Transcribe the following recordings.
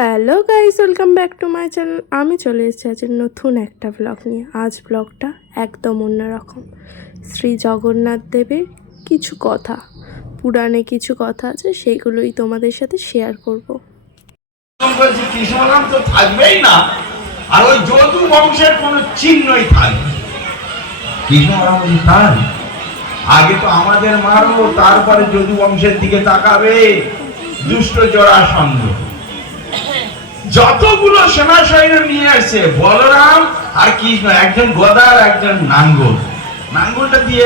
Hello guys welcome back to my channel আমি চলে এসেছি আজ নতুন একটা ব্লগ নিয়ে। আজ ব্লগটা একদম অন্যরকম শ্রী জগন্নাথ দেবের কিছু কথা পুরাণে কিছু কথা আছে সেগুলোই তোমাদের সাথে শেয়ার করব। বলছি কৃষ্ণরাম তো থাকবেই না আর ওই যদু বংশের কোনো চিহ্নই থাকবে কৃষ্ণরাম বলছি, তাই আগে তো আমাদের মারবো তারপরে যদু বংশের দিকে তাকাবে। দুষ্ট জরাসন্ধ। যতগুলো সেনা সৈন্য নিয়ে আসছে, বলরাম আর কৃষ্ণ একজন গদার একজন নাঙ্গল। নাঙ্গলটা দিয়ে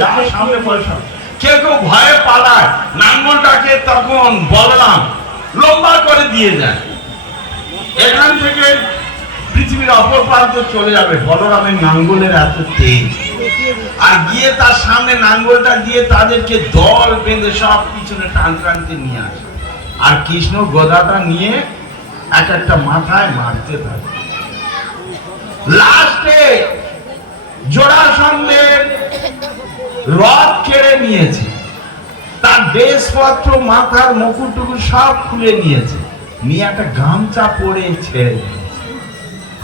যা সামনে পয়সা কেউ ভয়ে পালায়, নাঙ্গলটাকে তখন বলরাম লম্বা করে দিয়ে যায়। এখান থেকে পৃথিবীর অপর প্রান্ত চলে যাবে, বলরামের নাঙ্গলের এত তেজ। আর গিয়ে তার সামনে নাঙ্গলটা দিয়ে তাদেরকে দল বেঁধে সব পিছনে টান টানতে নিয়ে আসে। আর কৃষ্ণ গদাটা নিয়ে এক একটা মাথায় মারতে থাকে লাস্টে জোড়াসন্দের রথ কেড়ে নিয়েছে। তার ড্রেসপত্র, মাথার মুকুটুকু সব খুলে নিয়েছে। নিয়ে একটা গামছা পরে ছেড়ে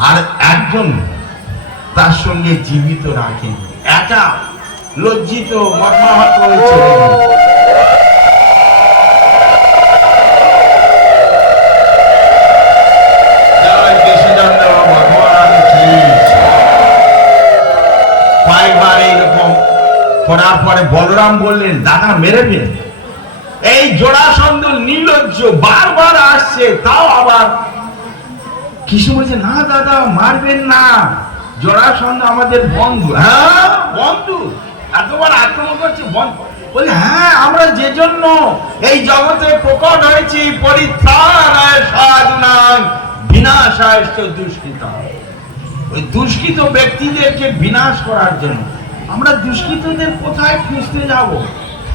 আর একজন তার সঙ্গে জীবিত রাখেনি। একা লজ্জিত মর্মাহত হয়ে ছেড়ে দিয়েছে জয় কেশবচন্দ্র ভগবান কি কয়েকবার এইরকম করার পরে বলরাম বললেন, দাদা, মেরে ফেল। এই জোড়াসন্দ নির্লজ্জ বারবার আসছে, তাও আবার কৃষ্ণ বলছে, না দাদা, মারবেন না। জোড়াসন্দ আমাদের বন্ধু হ্যাঁ? বন্ধু, এতবার আক্রমণ করছে, বন্ধু। বলে হ্যাঁ আমরা যে জন্য এই জগতে প্রকট হয়েছি, পরিত্রাণায় সাধনায় বিনাশায় দুষ্কৃত। ওই দুষ্কৃত ব্যক্তিদেরকে বিনাশ করার জন্য আমরা দুষ্কৃতদের কোথায় খুঁজতে যাব?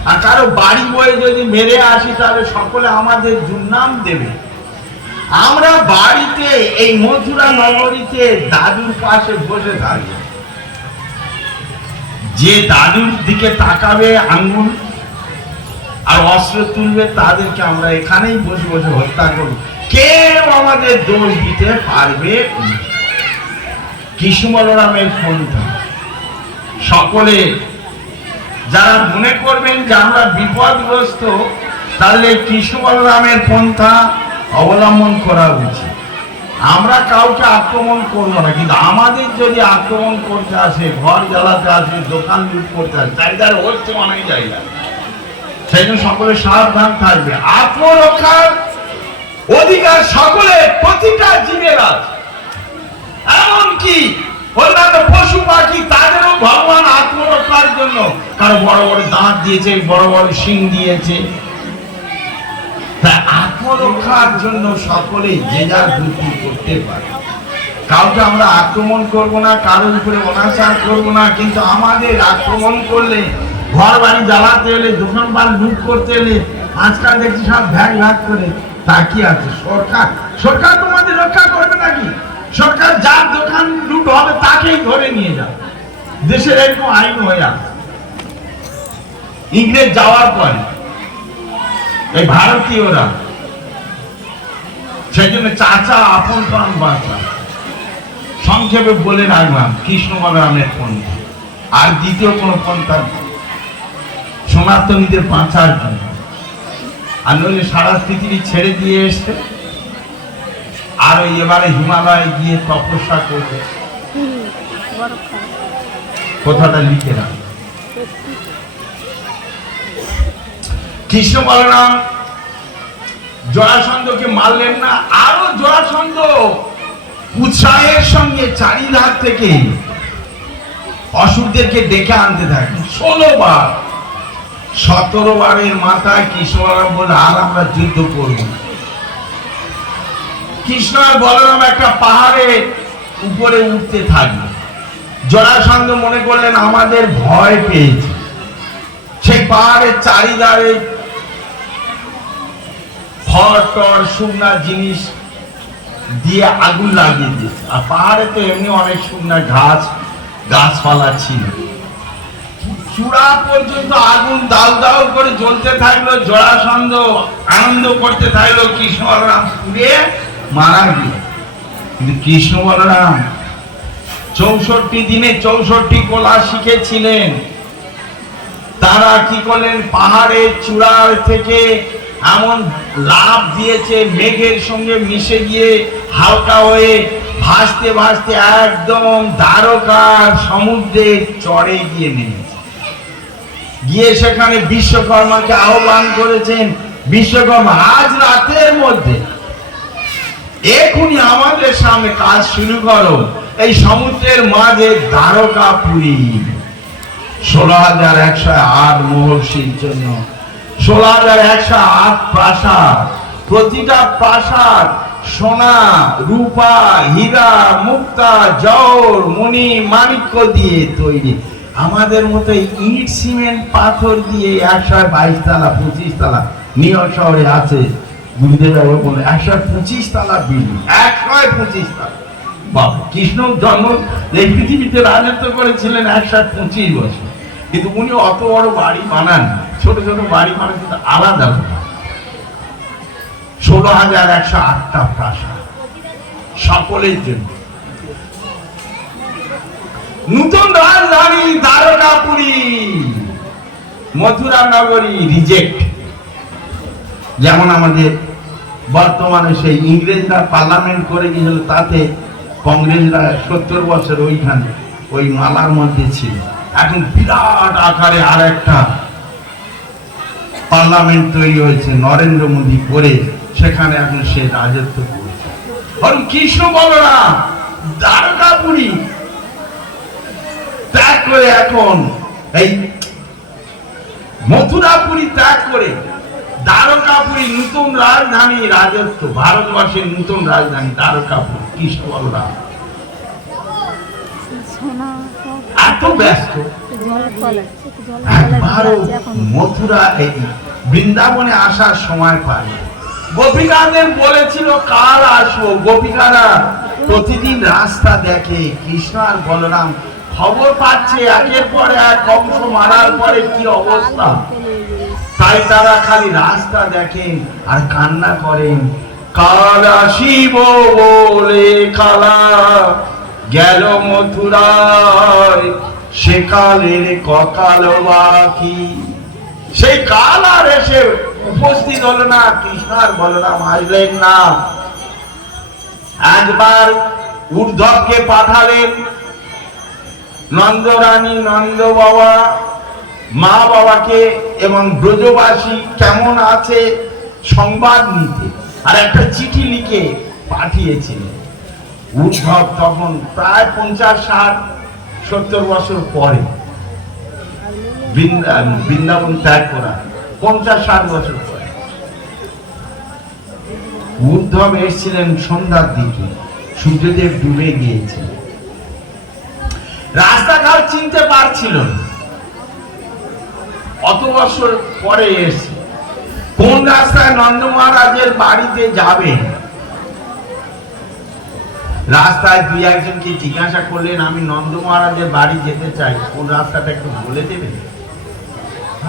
আর কারও বাড়ি বয়ে যদি মেরে আসি, তাহলে সকলে আমাদের দুর্নাম দেবে। আমরা বাড়িতে, এই মথুরা নগরীতে দাদুর পাশে বসে থাকব যে দাদুর দিকে তাকাবে আঙ্গুল আর অস্ত্র তুলবে, তাদেরকে আমরা এখানেই বসে বসে হত্যা করব। কেউ আমাদের দোষ দিতে পারবে। কৃষ্ণ বলরামের ফোনটা। সকলে, যারা মনে করবেন যে আমরা বিপদগ্রস্ত, তাহলে কৃষ্ণ বলরামের পন্থা অবলম্বন করা উচিত আমরা কাউকে আক্রমণ করব না, কিন্তু আমাদের যদি আক্রমণ করতে আসে, ঘর জ্বালাতে আসে, দোকান লুট করতে আসে জায়গায় হচ্ছে অনেক জায়গা সেই জন্য সকলে সাবধান থাকবে। আত্মরক্ষার অধিকার সকলে প্রতিটা জীবের আছে। এমনকি অন্যান্য পশু পাখি তাদেরও ভগবান আত্মরক্ষার জন্য বড় বড় দাঁত দিয়েছে, বড় বড় শিং দিয়েছে। তাই আত্মরক্ষার জন্য যে যার বুদ্ধি করতে পারে। কাউকে আমরা আক্রমণ করব না, কারোর উপরে অনাচার করব না, কিন্তু আমাদের আক্রমণ করলে ঘর বাড়ি জ্বালাতে এলে দোকানপাট লুট করতে এলে আজকাল দেখছি সব ভ্যাগ ভাগ করে তা কি আছে সরকার। সরকার তোমাদের রক্ষা করবে নাকি সরকার যার দোকান লুট হবে, তাকেই ধরে নিয়ে যাবে দেশের এরকম আইন হয়ে আছে। ইংরেজ যাওয়ার পরে এই ভারতীয়রা সেই জন্য চাচা, আপন প্রাণ বাঁচা। সংক্ষেপে বলে রাখলাম, কৃষ্ণ বলরামের পন্থা আর দ্বিতীয় কোনো পন্থা। সনাতনীদের বাঁচার জন্য। আর নইলে সারা পৃথিবী ছেড়ে দিয়ে এসছে। আর এবারে হিমালয়ে গিয়ে তপস্যা করবে। কথাটা লিখে রাখ। কৃষ্ণ বলরাম জরাসন্ধকে মারলেন না, আরও জরাসন্ধ উৎসাহের সঙ্গে চারিধার থেকে অসুরদেরকে ডেকে আনতে থাকে। ষোলো বার, সতেরো বারের মাথায় কৃষ্ণ বলরাম বলে আর আমরা যুদ্ধ করব কৃষ্ণ আর বলরাম একটা পাহাড়ে উপরে উঠতে থাকবে জরাসন্ধ মনে করলেন, আমাদের ভয় পেয়েছে। সেই পাহাড়ের চারিধারে খড় শুকনা জিনিস দিয়ে আগুন লাগিয়ে দিয়েছে। আর পাহাড়ে তো এমনি অনেক শুকনা ঘাস, গাছপালা ছিল। চূড়া পর্যন্ত আগুন দাউ দাউ করে জ্বলতে থাকল জড়াসন্ধ আনন্দ করতে থাকল কৃষ্ণ বলরাম পুড়ে মারা গিয়ে। কিন্তু কৃষ্ণ বলরাম চৌষট্টি দিনে চৌষট্টি কোলা শিখেছিলেন। তারা কি করলেন? পাহাড়ের চূড়ার থেকে এমন লাভ দিয়েছে, মেঘের সঙ্গে মিশে গিয়ে হালকা হয়ে ভাসতে ভাসতে একদম দ্বারকার সমুদ্রের চড়ে গিয়ে নেমেছে। গিয়ে সেখানে বিশ্বকর্মাকে আহ্বান করেছেন, বিশ্বকর্মা, আজ রাতের মধ্যে এখনই আমাদের সামনে কাজ শুরু করো। এই সমুদ্রের মাঝে দ্বারকাপুরী ষোলো হাজার একশো আট মহর্ষির জন্য। ষোলো হাজার একশো আট প্রাসাদ। প্রতিটা প্রাসাদ সোনা, রূপা, হীরা, মুক্তা, জওর মণি মাণিক্য দিয়ে তৈরি। আমাদের মতো ইট, সিমেন্ট, পাথর দিয়ে একশো বাইশ তালা পঁচিশ তালা নিউ শহরে আছে। গুরুদেব একশো পঁচিশ তালা বিল্ডিং। একশো পঁচিশ তালা কৃষ্ণ জন্ম এই পৃথিবীতে রাজত্ব করেছিলেন একশো পঁচিশ বছর। কিন্তু উনি অত বড় বাড়ি বানান ছোট ছোট বাড়ি বানান, কিন্তু আলাদা ষোলো হাজার একশো আটটা প্রাসাদ। সকলের জন্য। নূতন রাজধানী মথুরা নগরী রিজেক্ট যেমন আমাদের বর্তমানে সেই ইংরেজরা পার্লামেন্ট করে গিয়েছিল, তাতে কংগ্রেসরা সত্তর বছর ওইখানে, ওই মালার মধ্যে ছিল। এখন বিরাট আকারে আর একটা পার্লামেন্ট তৈরি হয়েছে, নরেন্দ্র মোদী করে, সেখানে এখন সে রাজত্ব করছে। বরং কৃষ্ণ ত্যাগ করে এখন, এই মথুরাপুরী ত্যাগ করে দ্বারকাপুরী নতুন রাজধানী, রাজত্ব, ভারতবর্ষের নতুন রাজধানী দ্বারকাপুরী কৃষ্ণ বলরাম সোনা এত ব্যস্ত। একবারও মথুরা এই বৃন্দাবনে আসার সময় পায় গোপিকাদের বলেছিল কাল আসব গোপিকারা। প্রতিদিন রাস্তা দেখে কৃষ্ণ আর বলরাম খবর পাচ্ছে একের পর এক অংশ মারার পরে কি অবস্থা? তাই তারা খালি রাস্তা দেখেন আর কান্না করেন। কাল আসিব বলে কালা গেল মথুরায়, সে কালের ককাল বাকি সেই কাল আর এসে উপস্থিত হলো না, কৃষ্ণ আর বলরাম আসলেন না। একবার উর্ধবকে পাঠালেন নন্দরানী, নন্দ বাবা, মা বাবাকে এবং ব্রজবাসী কেমন আছে সংবাদ নিতে। আর একটা চিঠি লিখে পাঠিয়েছিলেন। উদ্ধব তখন প্রায় পঞ্চাশ ষাট, সত্তর বছর পরে বৃন্দা- বৃন্দাবন ত্যাগ করা, পঞ্চাশ ষাট বছর পরে। উদ্ধব এসেছিলেন সন্ধ্যার দিকে, সূর্যদেব ডুবে গিয়েছে রাস্তাঘাট চিনতে পারছিল অত বছর পরে এসে কোন রাস্তায় নন্দ মহারাজের বাড়িতে যাবে, রাস্তায় দুই একজনকে জিজ্ঞাসা করলেন, আমি নন্দ মহারাজের বাড়ি যেতে চাই। কোন রাস্তাটা একটু বলে দেবে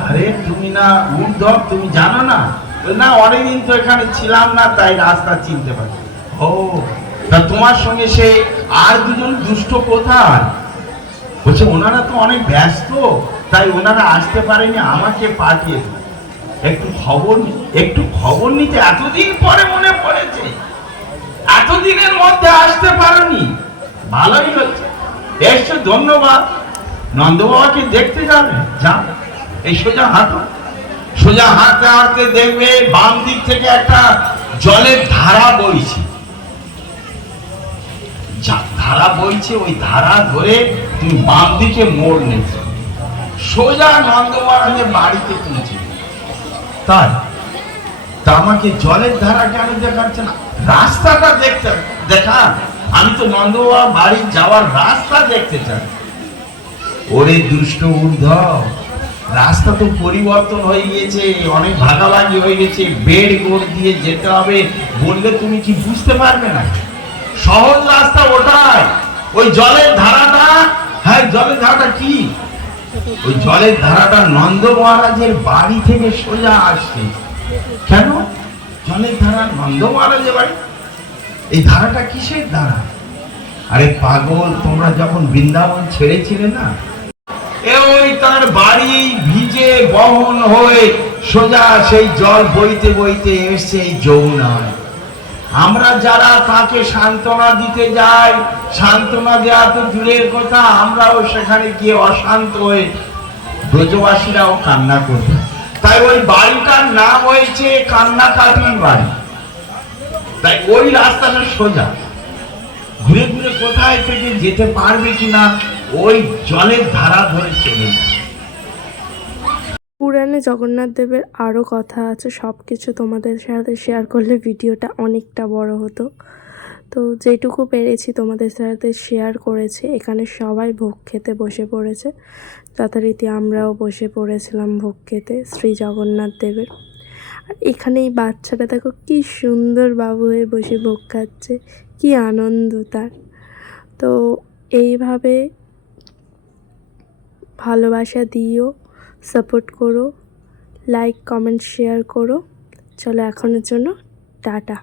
আরে, তুমি না উদ্ধব তুমি জানো না? না, অনেকদিন তো এখানে ছিলাম না, তাই রাস্তা চিনতে পারি। ও, তা তোমার সঙ্গে সে আর দুজন দুষ্ট কোথায়? বলছে, ওনারা তো অনেক ব্যস্ত, তাই ওনারা আসতে পারেনি, আমাকে পাঠিয়ে। একটু খবর একটু খবর নিতে এতদিন পরে মনে পড়েছে। এতদিনের মধ্যে আসতে পারোনি। ভালোই হচ্ছে এসছো ধন্যবাদ। নন্দ বাবাকে দেখতে যাবে। যা, এই সোজা হাঁটো। সোজা হাঁটতে হাঁটতে দেখবে বাম দিক থেকে একটা জলের ধারা বইছে। যা- ধারা বইছে, ওই ধারা ধরে তুমি বাম দিকে মোড় নেছো সোজা নন্দ মহারাজের বাড়িতে পৌঁছে তাই? তা আমাকে জলের ধারা কেন দেখাচ্ছে না রাস্তাটা দেখতে, দেখা, আমি তো নন্দবাবা বাড়ি যাওয়ার রাস্তা দেখতে চাই। ওরে দুষ্ট ঊর্ধ্ব রাস্তা তো পরিবর্তন হয়ে গিয়েছে অনেক ভাগাভাগি হয়ে গেছে, বেড গোড় দিয়ে যেতে হবে, বললে তুমি কি বুঝতে পারবে না? সহজ রাস্তা ওটাই। ওই জলের ধারাটা হ্যাঁ জলের ধারাটা কি? ওই জলের ধারাটা নন্দ মহারাজের বাড়ি থেকে সোজা আসছে। কেন? জলের ধারা নন্দ মহারাজের বাড়ি? এই ধারাটা কিসের ধারা? আরে পাগল, তোমরা যখন বৃন্দাবন ছেড়েছিলে না ওই তার বাড়ি ভিজে বহন হয়ে সোজা সেই জল বইতে বইতে এসছে এই যমুনায়। আমরা যারা তাকে সান্ত্বনা দিতে যাই, সান্ত্বনা দেওয়া তো দূরের কথা, আমরাও সেখানে গিয়ে অশান্ত হয়ে ব্রজবাসীরাও কান্না করবে। তাই ওই বাড়িটার নাম হয়েছে কান্নাকাটির বাড়ি। তাই ওই রাস্তাটা সোজা। ঘুরে ঘুরে কোথায় থেকে যেতে পারবে কিনা, ওই জলের ধারা ধরে চলে যায়। পুরাণে জগন্নাথ দেবের আরও কথা আছে সব কিছু তোমাদের সাথে শেয়ার করলে ভিডিওটা অনেকটা বড় হতো। তো যেটুকু পেরেছি তোমাদের সাথে শেয়ার করেছি, এখানে সবাই ভোগ খেতে বসে পড়েছে। যথারীতি আমরাও বসে পড়েছিলাম ভোগ খেতে, শ্রী জগন্নাথ দেবের। আর এখানে এই বাচ্চাটা দেখো কি সুন্দর বাবু হয়ে বসে ভোগ খাচ্ছে, কি আনন্দ তার। তো এইভাবে ভালোবাসা দিও সাপোর্ট করো লাইক কমেন্ট শেয়ার করো। চলো এখনের জন্য টাটা।